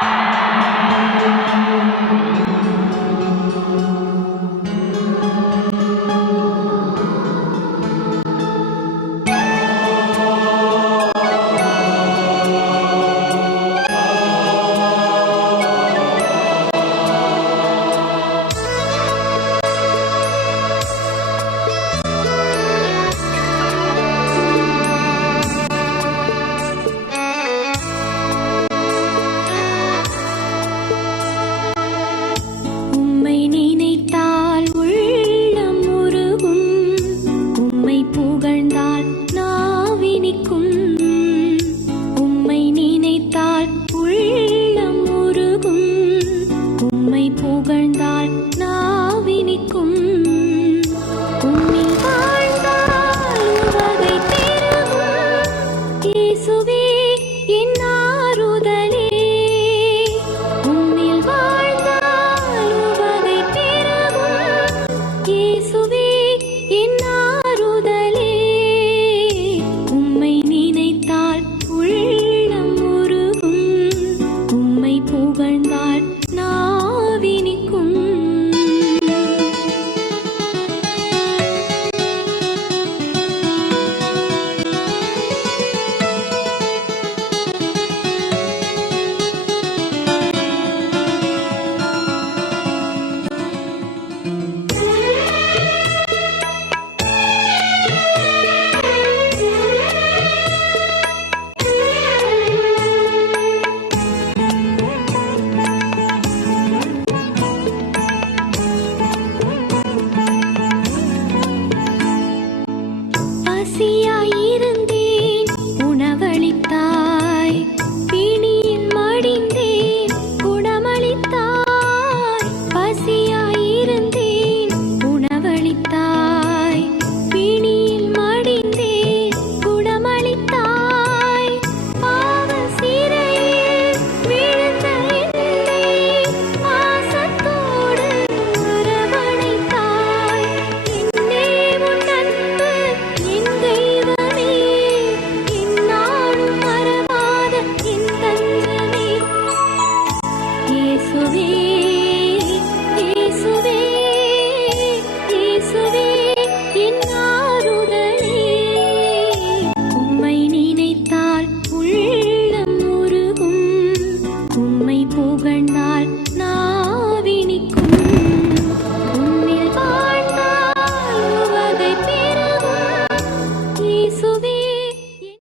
Bye. Jesús